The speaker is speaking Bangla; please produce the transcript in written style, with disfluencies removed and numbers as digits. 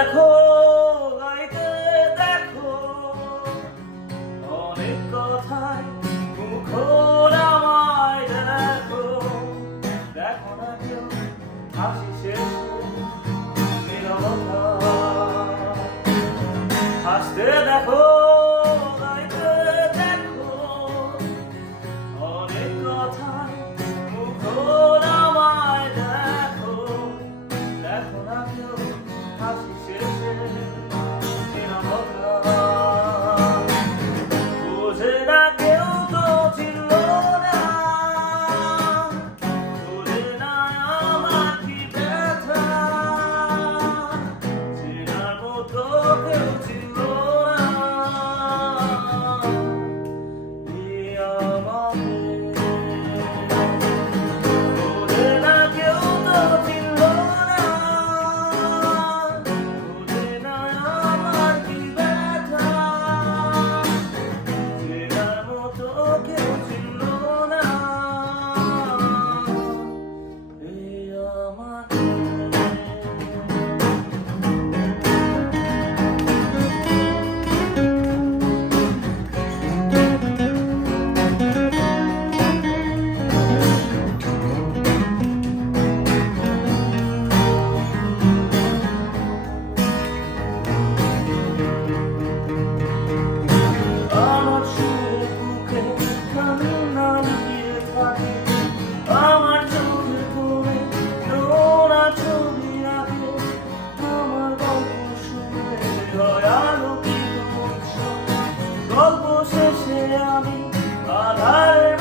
দেখো, গাইতে দেখো, অনেক কথায় মুখর আমায় দেখো। দেখো না কেউ হাসি শেষে নীরবতা, হাসতে দেখো, গাইতে দেখো, অনেক কথায় মুখর আমায় দেখো। দেখো না কেউ হাসি শেষে নীরবতা, বুঝে না কেউ তো চিনল না, বুঝে না আমার কি ব্যথা, চেনার মতো কেউ চিনল না এই আমাকে। বুঝে না কেউ তো চিনল না, বুঝে না আমার কি ব্যথা, চেনার মতো কেউ চিনল না এই আমাকে। আমার সুরে বুকে কান্না লুকিয়ে থাকে, আমার চোখে পড়ে নোরা ছবি আঁকে, আমার গল্প শুনে হয় আলোকিত উৎসব। গল্প শেষে আমি আধারের